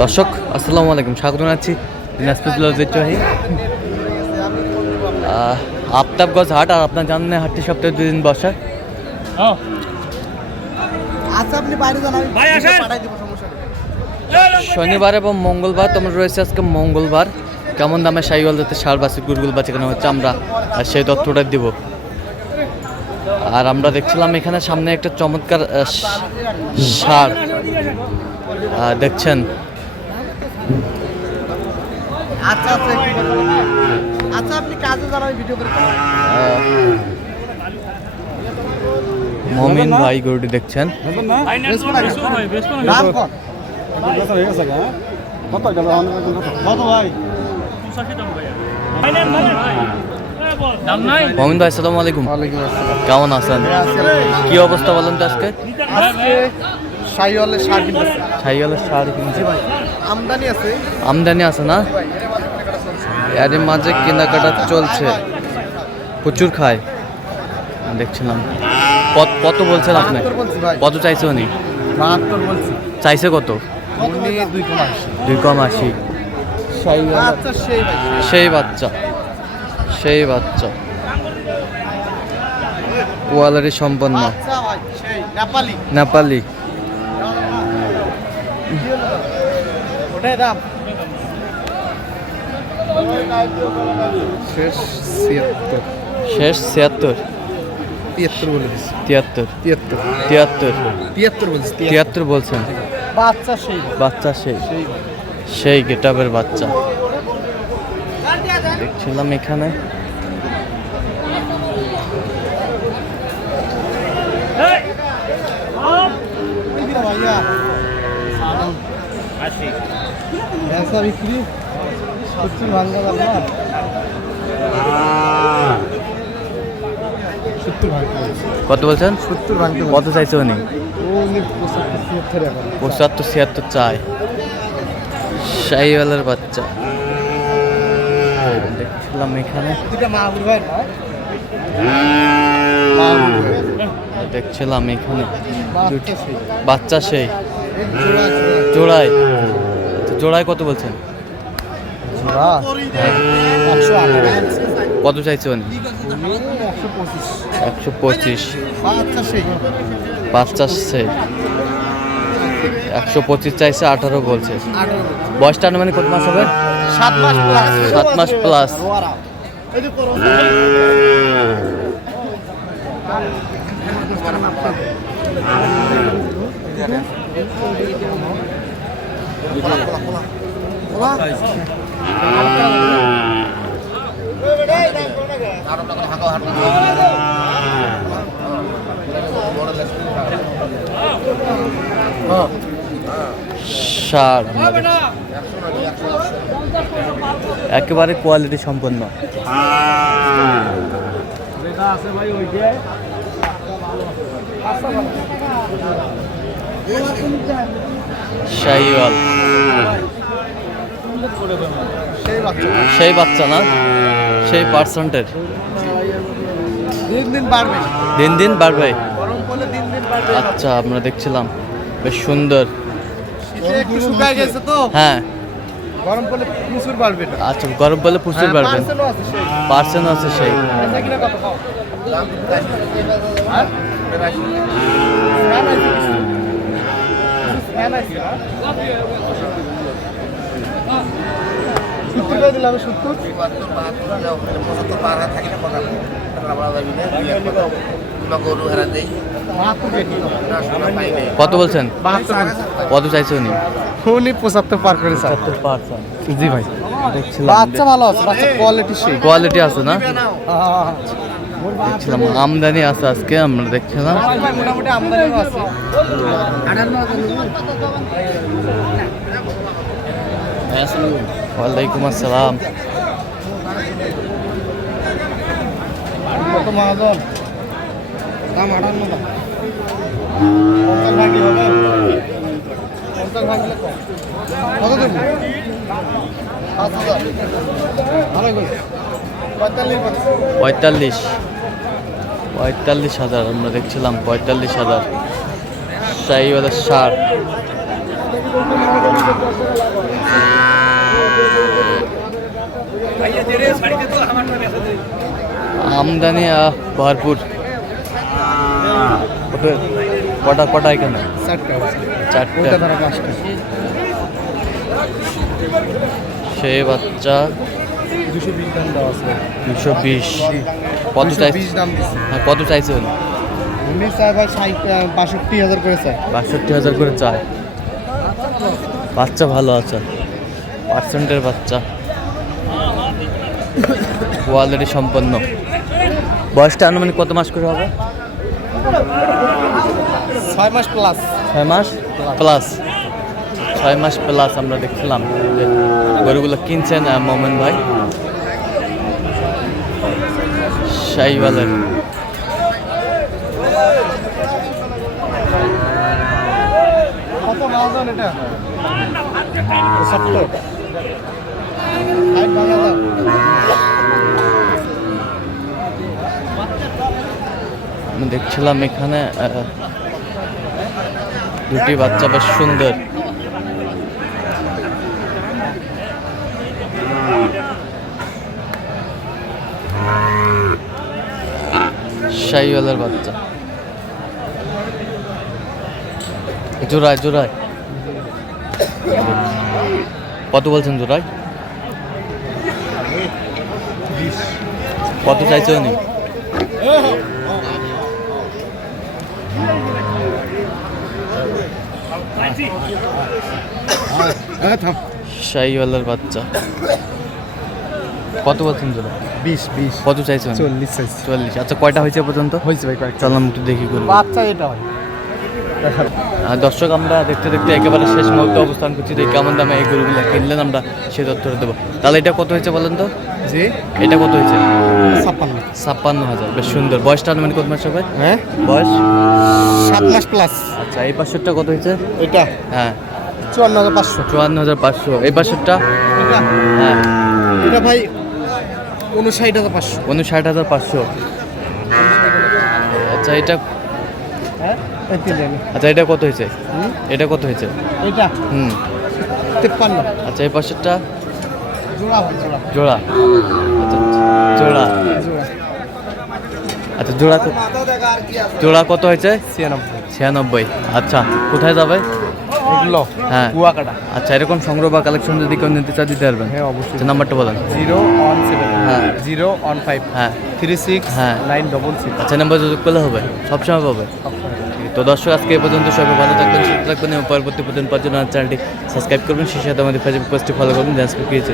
দর্শক আসসালামু আলাইকুম। স্বাগত জানাচ্ছি দিনাজপুর ঐতিহ্যবাহী আহ, আফতাবগঞ্জ হাট আর আপনার জানেন হাটটি সপ্তাহে দুদিন বসে। আচ্ছা আপনি বাইরে যান আমি ভাই, আসেন। পাঠাই দিব সমস্যা নেই। শনিবার এবং মঙ্গলবার তোমরা রয়েছে আজকে মঙ্গলবার। কেমন দামে সাইওয়াল যাতে সার বাসি গুড়গুল বাচ্চা কেন হচ্ছে আমরা সেই তথ্যটা দিব। আর আমরা দেখছিলাম এখানে সামনে একটা চমৎকার সার। দেখছেন। আচ্ছা আচ্ছা। আচ্ছা আপনি কাজে যান আমি ভিডিও করে মমিন ভাই গরুটি দেখছেন। মমিন ভাই আসসালামু আলাইকুম। কেমন আছেন? কি অবস্থা বলেন তো আজকে সাইওয়ালের সার কিনতেছে সাইওয়ালের সার কিনছি ভাই আমদানি আছে? আমদানি আছে না? এর মাঝে কেনাকাটা চলছে। প্রচুর খায়। দেখছিলাম। কত কত বলছেন আপনি? কত চাইছে উনি? বাহাত্তর বলছি। চাইছে কত? দুই কম আশি। আচ্ছা সেই বাচ্চা। সেই বাচ্চা। কোয়ালিটি সম্পন্ন। আচ্ছা নেপালি। ওটাই দাম। শেষ ছিয়াত্তর। শেষ ছিয়াত্তর। তিয়াত্তর বলে দিচ্ছি তিয়াত্তর। তিয়াত্তর। তিয়াত্তর। তিয়াত্তর বলছি তিয়াত্তর বলছেন। বাচ্চা সেই। বাচ্চা সেই। গেটাবের বাচ্চা। দেখছিলাম এখানে। ভাইয়া আশি ভ্যাসা বিক্রি সত্যি ভাঙ্গা দাম কত বলছেন? সত্তর ভাঙতে কত চাইছে উনি? ও পঁচাত্তর ছিয়াত্তর চায়। শাহিওয়ালের বাচ্চা। দেখছিলাম এখানে। দেখছিলাম এখানে। বাচ্চা সেই। জোড়ায়। জোড়ায় কত বলছেন? আঠারো কত চাইছে উনি? একশো পঁচিশ। বাচ্চা সেই একশো পঁচিশ চাইছে আঠারো বলছে। বয়সটা আনুমানিক কত মাস হবে? সাত মাস প্লাস সাত মাস প্লাস একেবারে কোয়ালিটি সম্পন্ন। শাহিওয়াল সেই বাচ্চা সেই বাচ্চা না? সেই পার্সেন্টের দিন দিন বাড়বে। দিন দিন বাড়বে। বাড়বে। আচ্ছা আমরা দেখছিলাম। বেশ সুন্দর। হ্যাঁ। গরম পড়লে প্রচুর বাড়বে আচ্ছা গরম পড়লে প্রচুর হ্যাঁ, সেই। পার্সেন্ট আছে সেই। কত হ্যাঁ? না? বলছেন? কত চাইছে উনি? উনি পঁচাত্তর পার করে স্যার। পার্সেন্ট জি ভাই। বাচ্চা ভালো আছে বাচ্চা কোয়ালিটি সেই। কোয়ালিটি আছে না? আহ, দেখছিলাম আমদানি আছে আজকে আমরা দেখছিলাম। ওয়ালাইকুম আসসালাম। পঁয়তাল্লিশ। পঁয়তাল্লিশ হাজার আমরা দেখছিলাম পঁয়তাল্লিশ হাজার। শাহিওয়ালা ষাট আমদানি ভরপুর। কটা কটা এখানে? চারটা সেই বাচ্চা দুশো বিশ দাম দেওয়া আছে। দুশো বিশ। কত চাই দাম হ্যাঁ কত চাইছেন? ভাই বাষট্টি হাজার করে বাষট্টি হাজার করে বাচ্চা ভালো আছে। পার্সেন্টের বাচ্চা। কোয়ালিটি সম্পন্ন। বয়সটা আনুমানিক কত মাস করে হবে? ছয় মাস প্লাস ছয় মাস প্লাস ছয় মাস প্লাস আমরা দেখছিলাম। গরুগুলো কিনছেন মোমেন ভাই? শাহিওয়ালের। দেখছিলাম এখানে দুটি বাচ্চা বেশ সুন্দর। শাহিওয়ালের বাচ্চা। জোড়ায় জোড়ায় কত বলছেন জোড়ায় কত চাইছে উনি? শাহিওয়ালার বাচ্চা। কত বলছেন জোড়া বিশ বিশ। কত চাইছেন চল্লিশ সাইজ চল্লিশ। আচ্ছা কয়টা হয়েছে পর্যন্ত? হয়েছে ভাই কয়েকটা। চললাম একটু দেখি করব বাচ্চা এটা হয়। দর্শক আমরা দেখতে দেখতে একেবারে শেষ মুহূর্তে অবস্থান করছি যে কেমন দামে এই গরুগুলো কিনলেন আমরা সেই তথ্যটা দেবো। তাহলে এটা কত হয়েছে বলেন তো? জি। এটা কত হয়েছে? ছাপ্পান্ন। ছাপ্পান্ন হাজার। বেশ সুন্দর। বয়সটা আনুমানিক কত মাস হবে? হ্যাঁ? বয়স? সাত মাস প্লাস আচ্ছা এই পাশেরটা কত হয়েছে? এটা? হ্যাঁ। চুয়ান্ন হাজার পাঁচশো। চুয়ান্ন হাজার পাঁচশো। এই এটা? হ্যাঁ। এটা ভাই উনষাট হাজার পাঁচশো। উনষাট হাজার পাঁচশো। আচ্ছা এটা হ্যাঁ। আচ্ছা এটা কত হয়েছে? এটা কত হয়েছে? এটা হুম। তিপ্পান্ন। আচ্ছা এই পাশেরটা? জোড়া জোড়া। আচ্ছা জোড়া। জোড়া। আচ্ছা জোড়া জোড়া কত হয়েছে? ছিয়ানব্বই। ছিয়ানব্বই। আচ্ছা কোথায় যাবে? এগুলো। হ্যাঁ। কুয়াকাটা। আচ্ছা এরকম সংগ্রহ বা কালেকশন যদি কেউ নিতে চায় দিতে পারবেন। হ্যাঁ অবশ্যই। আচ্ছা নাম্বারটা বলেন। জিরো ওয়ান সেভেন হ্যাঁ। জিরো ওয়ান ফাইভ হ্যাঁ। থ্রি সিক্স হ্যাঁ। Nine double six. আচ্ছা নাম্বার যোগাযোগ করলে হবে। সবসময় পাবে। তো দর্শক আজকে এ পর্যন্ত সবাই ভালো থাকবেন সুস্থ থাকবেন এবং পরবর্তী পর্যন্ত পাওয়ার জন্য চ্যানেলটি সাবস্ক্রাইব করবেন। সেই সাথে আমাদের ফেসবুক পোস্টটি ফলো করবেন। ডান্স ক্রিয়েছে